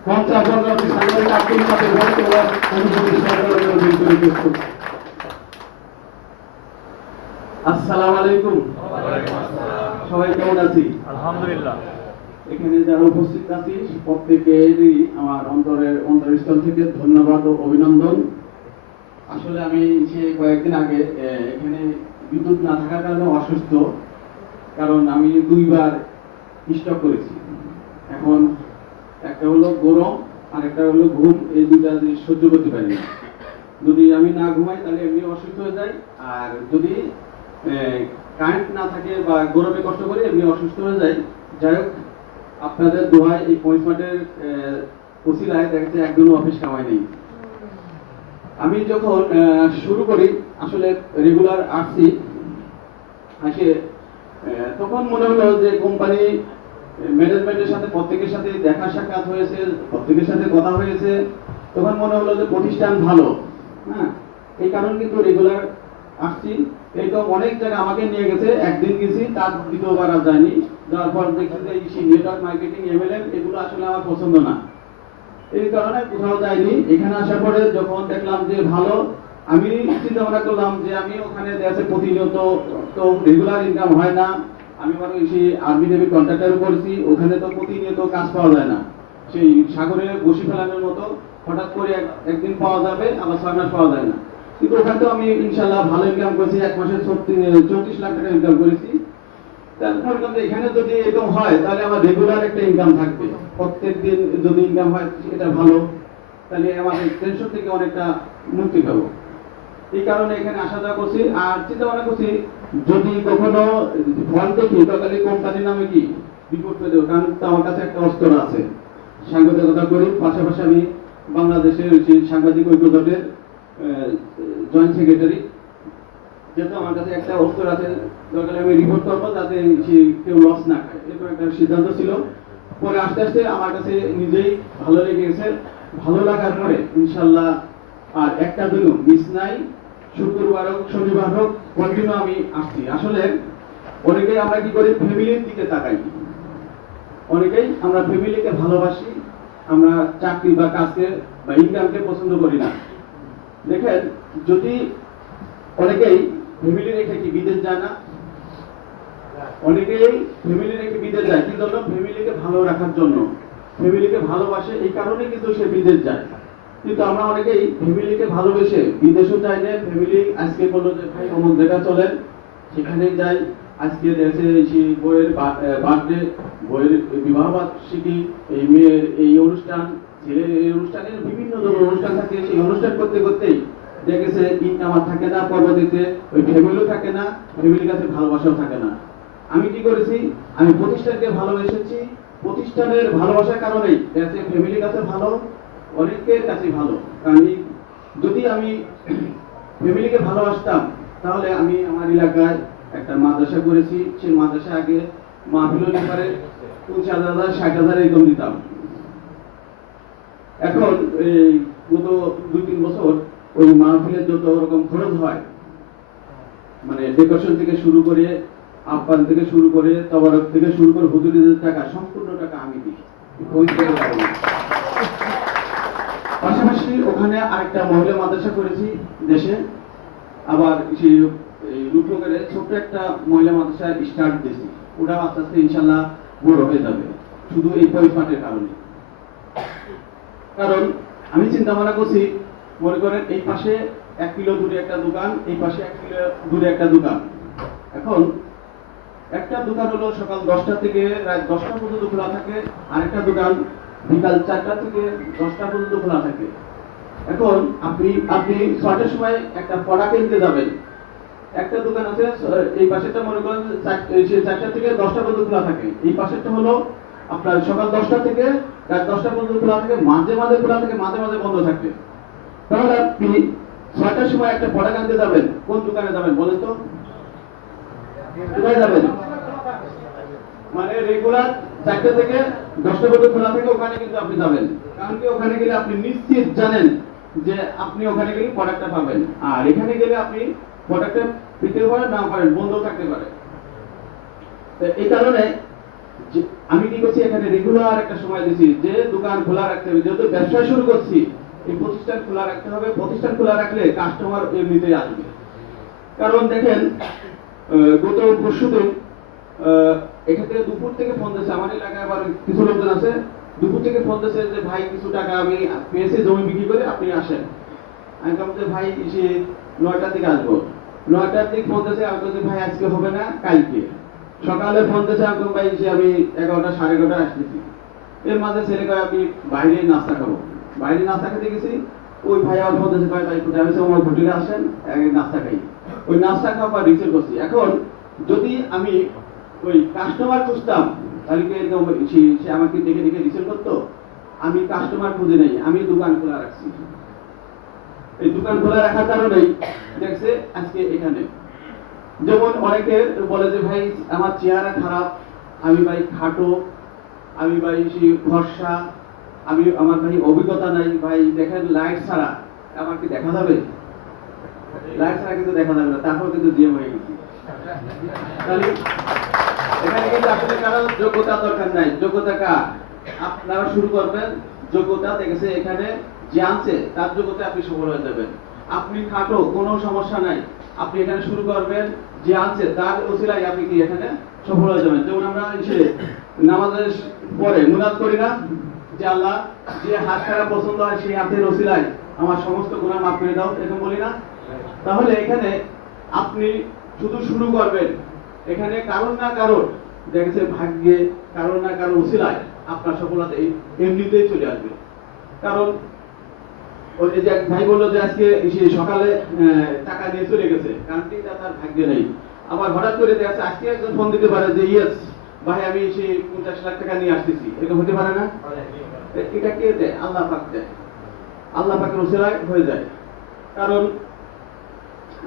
আসসালামু আলাইকুম। সবাই কেমন আছি? আলহামদুলিল্লাহ। এখানে যারা উপস্থিত আছি প্রত্যেকেরই আমার অন্তরস্থল থেকে ধন্যবাদ ও অভিনন্দন। আসলে আমি কয়েকদিন আগে এখানে বিদ্যুৎ না থাকার কারণে অসুস্থ, কারণ আমি 2বার স্ট্রোক করেছি। এখন একটা হলো গরম আর একটা হলো ঘুম, এই দুইটা জিনিস সহ্য করতে পারি না। যদি আমি না ঘুমাই তাহলে এমনি অসুস্থ হয়ে যাই, আর যদি কারেন্ট না থাকে বা গরমে কষ্ট করে এমনি অসুস্থ হয়ে যাই। যাই হোক, আপনাদের দোয়ায় এই পয়েন্টমার্টের ওসিলায় দেখতে একদমই অফিস কামাই নেই। আমি যখন শুরু করি আসলে রেগুলার আসছি, আসে তখন মনে হলো যে কোম্পানি ম্যানেজমেন্টের সাথে প্রত্যেকের সাথে দেখা সাক্ষাৎ হয়েছে, প্রত্যেকের সাথে কথা হয়েছে, তখন মনে হলো যে প্রতিষ্ঠান ভালো। হ্যাঁ, এই কারণে কিন্তু রেগুলার আসছি। এই তো অনেক জায়গায় আমাকে নিয়ে গেছে, একদিন গেছি, তার দ্বিতীয়বার আর যায়নি। যাওয়ার পর দেখছি যে এই নেটওয়ার্ক মার্কেটিং এমএলএম এগুলো আসলে আমার পছন্দ না, এই কারণে কোথাও যাইনি। এখানে আসার পরে যখন দেখলাম যে ভালো, আমি চিন্তা ভাবনা করলাম যে আমি ওখানে দেশে প্রতিনিয়ত তো রেগুলার ইনকাম হয় না। আমি আবার সেই আর্মি নেভি কন্ট্রাক্টর করেছি, ওখানে তো প্রতিনিয়ত কাজ পাওয়া যায় না, সেই সাগরে বসি ফেলানোর মতো হঠাৎ করে একদিন পাওয়া যাবে, আবার 6 মাস পাওয়া যায় না। কিন্তু ওখানে তো আমি ইনশাল্লাহ ভালো ইনকাম করেছি, 1 মাসে 34 লাখ টাকা ইনকাম করেছি। এখানে যদি এরকম হয় তাহলে আমার রেগুলার একটা ইনকাম থাকবে, প্রত্যেকদিন যদি ইনকাম হয় এটা ভালো, তাহলে আমাদের টেনশন থেকে অনেকটা মুক্তি পাবো। এই কারণে এখানে আসা যাওয়া করছি। আর চিন্তা ভাবনা করছি যদি কখনো ফল দেখি তাহলে কোম্পানির নামে কি রিপোর্ট করে দেবো, কারণ আমার কাছে একটা অস্ত্র আছে, সাংবাদিকতা করি, পাশাপাশি আমি বাংলাদেশের সাংবাদিক ঐক্য জোটের জয়েন্ট সেক্রেটারি। যেহেতু আমার কাছে একটা অস্ত্র আছে, দরকার আমি রিপোর্ট করবো যাতে কেউ লস না খায়, এরকম একটা সিদ্ধান্ত ছিল। পরে আস্তে আস্তে আমার কাছে নিজেই ভালো লেগে গেছে। ভালো লাগার পরে ইনশাল্লাহ আর একটা দিনও মিস নাই, শুক্রবার হোক শনিবার হোক কন্টিনিউ আমি আসছি। আসলে অনেকেই আমরা কি করি, ফ্যামিলির দিকে তাকাই, অনেকেই আমরা ফ্যামিলিকে ভালোবাসি, আমরা চাকরি বা কাজকে বা ইনকামকে পছন্দ করি না। দেখেন, যদি অনেকেই ফ্যামিলি রেখে কি বিদেশ যায় না? অনেকেই ফ্যামিলি রেখে বিদেশ যায় কি জন্য? ফ্যামিলিকে ভালো রাখার জন্য, ফ্যামিলিকে ভালোবাসে, এই কারণে কিন্তু সে বিদেশ যায়। কিন্তু আমরা অনেকেই ফ্যামিলিকে ভালোবেসে বিদেশও যাই না। ফ্যামিলি আজকে বললো যে ভাই অমুক জায়গা চলেন, সেখানে যাই। আজকে দেশে সেই বইয়ের বার্থডে, বইয়ের বিবাহ বার্ষিকী, এই মেয়ের এই অনুষ্ঠান, ছেলের এই অনুষ্ঠানের বিভিন্ন ধরনের অনুষ্ঠান থাকে, সেই অনুষ্ঠান করতে করতেই দেখেছে ইনকাম আর থাকে না, পরবর্তীতে ওই ফ্যামিলিও থাকে না, ফ্যামিলির কাছে ভালোবাসাও থাকে না। আমি কি করেছি, আমি প্রতিষ্ঠানকে ভালোবেসেছি, প্রতিষ্ঠানের ভালোবাসার কারণেই দেশে ফ্যামিলির কাছে ভালো, অনেকের কাছে ভালো। কারণ যদি আমি ফ্যামিলিকে ভালোবাসতাম তাহলে আমি আমার এলাকায় একটা মাদ্রাসা করেছি, সেই মাদ্রাসা আগে মাহফিলের ব্যাপারে 50,000 60,000 এরকম দিতাম। এখন এই গত 2-3 বছর ওই মাহফিলের যত রকম খরচ হয়, মানে ডেকোরেশন থেকে শুরু করে, আপ্যায়ন থেকে শুরু করে, তবারক থেকে শুরু করে, হুজুরিদের টাকা, সম্পূর্ণ টাকা আমি দিই। পাশাপাশি ওখানে আরেকটা মহিলা মাদ্রাসা করেছি দেশে, আবার সেই রূপনগরে ছোট্ট একটা মহিলা মাদ্রাসা স্টার্ট দিয়েছি, ওটা আস্তে আস্তে ইনশাল্লাহ বড় হয়ে যাবে, শুধু এই পরিমাণের কারণে। কারণ আমি চিন্তা ভাবনা করছি, মনে করেন এই পাশে 1 কিলো দূরে একটা দোকান, এই পাশে 1 কিলো দূরে একটা দোকান। এখন একটা দোকান হলো সকাল 10টা থেকে রাত 10টা পর্যন্ত খোলা থাকে, আরেকটা দোকান বিকাল 4টা থেকে 10টা পর্যন্ত খোলা থাকে। এখন আপনি 6টার সময় একটা পড়া কিনতে যাবেন, একটা দোকান আছে, এই পাশেরটা মনে করেন 4টা থেকে 10টা পর্যন্ত খোলা থাকে, এই পাশেরটা হলো আপনার সকাল 10টা থেকে রাত 10টা পর্যন্ত খোলা থাকে, মাঝে মাঝে খোলা থাকে, মাঝে মাঝে বন্ধ থাকে। তাহলে আপনি 6টার সময় একটা পড়া কিনতে যাবেন, কোন দোকানে যাবেন বলেন তো? কোথায় যাবেন? মানে রেগুলার 4টা থেকে 10টা পর্যন্ত খোলা থাকে, ওখানে কিন্তু আপনি যাবেন। কারণ কি, ওখানে গেলে আপনি নিশ্চিত জানেন যে আপনি ওখানে গেলে প্রোডাক্টটা পাবেন। আর এখানে গেলে আপনি প্রোডাক্টটা পেতে পারেন, না পারেন, বন্ধ থাকতে পারে। এই কারণে আমি কি করছি এখানে রেগুলার একটা সময় দিচ্ছি যে দোকান খোলা রাখতে হবে, যেহেতু ব্যবসা শুরু করছি এই প্রতিষ্ঠান খোলা রাখতে হবে। প্রতিষ্ঠান খোলা রাখলে কাস্টমার এমনিতেই আসবে। কারণ দেখেন গত পরশুদিন এখান থেকে দুপুর থেকে ফোন দিয়েছে, আমার এলাকায় আবার কিছু লোকজন আছে, দুপুর থেকে ফোন দিয়েছে যে ভাই কিছু টাকা আমি পেয়েছি জমি বিক্রি করে, আপনি আসেন। আমি বললাম যে ভাই সে 9টার দিকে আসবো। 9টার দিকে ফোন দিয়েছে, আমি বলছি ভাই আজকে হবে না, কালকে। সকালে ফোন দিয়েছে, আমি ভাই সে আমি 11টা 11:30 আসতেছি। এর মাঝে ছেলে কয় আমি বাইরে নাস্তা খাবো। বাইরে নাস্তা খেতে গেছি, ওই ভাই আমার ফোন দিয়েছে, ভাই কোথায় আমি আমার হোটেলে আসেন নাস্তা খাই। ওই নাস্তা খাওয়া রিসেল করছি। এখন যদি আমি ওই কাস্টমার খুঁজতাম তাহলে কি এরকম সে আমাকে দেখে দেখে রিসেল করতো? আমি কাস্টমার খুঁজে নেই, আমি দোকান খোলা রাখছি। এই দোকান খোলা রাখার কারণেই দেখছে আজকে এখানে। যেমন অনেকে বলে যে ভাই আমার চেহারা খারাপ, আমি ভাই খাটো, আমি ভাই ফর্সা, আমি আমার ভাই অভিজ্ঞতা নাই, ভাই দেখেন লাইট ছাড়া আমার কি দেখা যাবে? লাইট ছাড়া কিন্তু দেখা যাবে না, তারপর কিন্তু জিএম হয়ে গেছি। তাহলে এখানে কিন্তু আসলে কারো যোগ্যতা দরকার নাই। যোগ্যতা কার? আপনারা শুরু করবেন। যোগ্যতা দেখেছে এখানে যে আছে তার যোগ্যতা আপনি সফল হয়ে যাবেন। আপনি খাটো, কোনো সমস্যা নাই, আপনি এখানে শুরু করবেন, যে আছে তার ওসিলায় আপনি কি এখানে সফল হয়ে যাবেন। যেমন আমরা এসে নামাজের পরে মুনাত করি না যে আল্লাহ যে হাত খারাপ পছন্দ হয় সেই হাতের ওসিলায় আমার সমস্ত গুনাহ মাফ করে দাও, এরকম বলি না? তাহলে এখানে আপনি শুধু শুরু করবেন, এখানে কারণ না কারণ দেখেছে ভাগ্যে কারণ না কারণ ওসিলায় আপনার সফলতা এমনিতেই চলে আসবে। কারণ ওই যে ভাই বললো যে আজকে সকালে টাকা নিয়ে চলে গেছে, কারণ কি তার ভাগ্যে নেই। আবার হঠাৎ করে দেখা যাচ্ছে আজকে একজন ফোন দিতে পারে যে ইয়েস ভাই আমি সেই 50 লাখ টাকা নিয়ে আসতেছি, এটা হতে পারে না? এটা কে দেয়? আল্লাহ পাক দেয়। আল্লাহ পাকের ওসিলায় হয়ে যায়। কারণ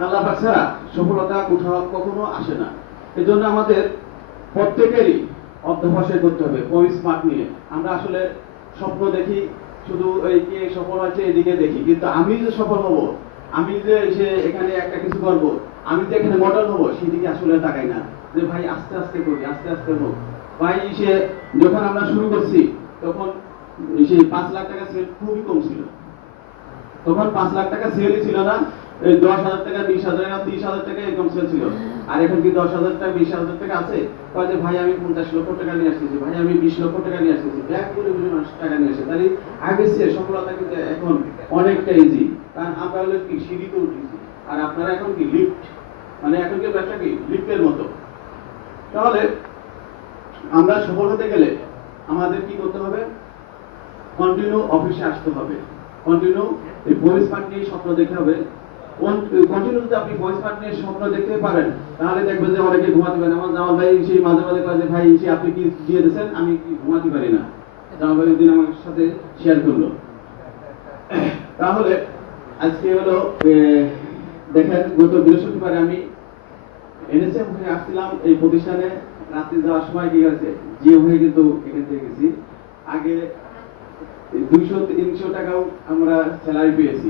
আল্লাহ পাক ছাড়া সফলতা কোথাও কখনো আসে না। এজন্য আমাদের প্রত্যেকেরই অধ্যবসায় করতে হবে স্মার্ট নিয়ে। আমরা আসলে স্বপ্ন দেখি শুধু এই কে সফল হয়েছে এদিকে দেখি, কিন্তু আমি যে সফল হব, আমি যে এখানে একটা কিছু করব, আমি যে এখানে মডেল হব সেদিকে আসলে তাকাই না। যে ভাই আস্তে আস্তে করি, আস্তে আস্তে হোক। ভাই যখন আমরা শুরু করছি তখন 5 লাখ টাকা সেল খুবই কম ছিল। তখন 5 লাখ টাকা সেলই ছিল না, 10,000 টাকা, 20,000 টাকা, 30,000 টাকা এরকম সেল ছিল। আর এখন কি 10,000 টাকা, 20,000 টাকা আছে? কয় যে ভাই আমি 50 লক্ষ টাকা নিয়ে আসতেছি, ভাই আমি 20 লক্ষ টাকা নিয়ে আসতেছি, ব্যাগ করে মানুষ টাকা নিয়ে আসে। তাহলে আগে সে সফলতা কিন্তু এখন অনেকটা ইজি। কারণ আমরা হলো কি সিঁড়িতে উঠেছি, আর আপনারা এখন কি লিফট, মানে এখন কি ব্যবসা কি লিফটের মতো। তাহলে আমরা সফল হতে গেলে আমাদের কি করতে হবে? কন্টিনিউ অফিসে আসতে হবে, কন্টিনিউ এই ভয়েস পার্ট নিয়ে স্বপ্ন দেখতে হবে। কন্টিনিউ যদি আপনি ভয়েস পার্ট নিয়ে স্বপ্ন দেখতে পারেন তাহলে দেখবেন যে অনেকে ঘুমাতে পারে। আমার ভাই সেই মাঝে মাঝে কয় যে ভাই আপনি কি দিয়ে দিয়েছেন, আমি কি ঘুমাতে পারি না। আমার ভাই দিন আমার সাথে শেয়ার করলো। তাহলে আজকে হলো দেখেন গত বৃহস্পতিবার আমি এনএসএম হয়ে আসছিলাম এই প্রতিষ্ঠানে। রাত্রি যাওয়ার সময় কি হয়েছে, জিও হয়ে কিন্তু এখান থেকে গেছি। আগে 200-300 টাকাও আমরা স্যালারি পেয়েছি,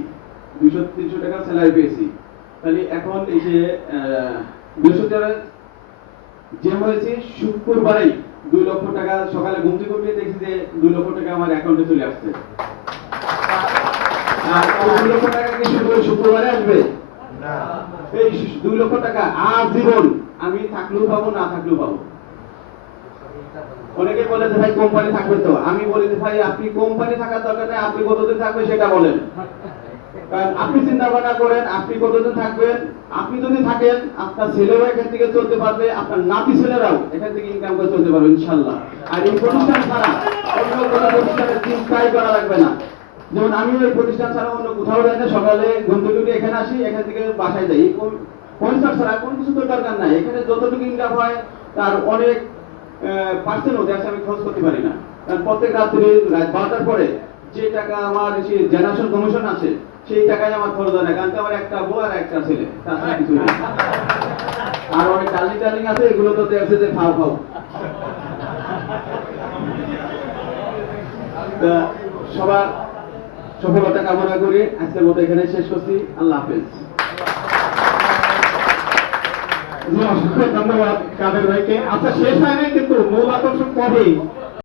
200-300 টাকা স্যালারি পেয়েছি। তাহলে এখন এই যে বৃহস্পতিবার যে হয়েছে শুক্রবারেই 2 লক্ষ টাকা সকালে ঘুম থেকে উঠে দেখছি যে 2 লক্ষ টাকা আমার অ্যাকাউন্টে চলে আসছে। আর 2 লক্ষ টাকা কি শুক্রবারে আসবে না? এই 2 লক্ষ টাকা আজীবন আমি থাকলেও পাবো, না থাকলেও পাবো। অনেকে বলে যে ভাই কোম্পানি থাকবে তো, আমি বলি যে ভাই আপনি কোম্পানি থাকার দরকার নেই, আপনি কতদিন থাকবেন সেটা বলেন। কারণ আপনি চিন্তা ভাবনা করেন আপনি কতদিন থাকবেন। আপনি যদি থাকেন আপনার ছেলেরাও এখান থেকে চলতে পারবে, আপনার নাতি ছেলেরাও এখান থেকে ইনকাম করে চলতে পারবে ইনশাল্লাহ। আর এই প্রতিষ্ঠান ছাড়া অন্য কোনো প্রতিষ্ঠানের চিন্তাই করা লাগবে না। যেমন আমি এই প্রতিষ্ঠান ছাড়া অন্য কোথাও যাই না, সকালে ঘুম থেকে উঠে এখানে আসি, এখান থেকে বাসায় যাই। পয়সা ছাড়া কোনো কিছু তো দরকার নাই। এখানে যতটুকু ইনকাম হয় তার অনেক পার্সেন্ট হতে আছে আমি খরচ করতে পারি না। কারণ প্রত্যেক রাত্রে রাত 12টার পরে যে টাকা আমার জেনারেশন কমিশন আছে সেই টাকায় আমার খরচ হয় না, কারণ আমার একটা বউ আর একটা ছেলে, তাছাড়া কিছু নেই। আর অনেক ডার্লিং আছে, এগুলো তো আছে যে খাও খাও। সবার সফলতা কামনা করি। আজকের মতো এখানে শেষ করছি। আল্লাহ হাফেজ। জি, অসংখ্য ধন্যবাদ কাদের ভাইকে। আচ্ছা, শেষ হয় নাই কিন্তু, মূল আকর্ষণ পরেই।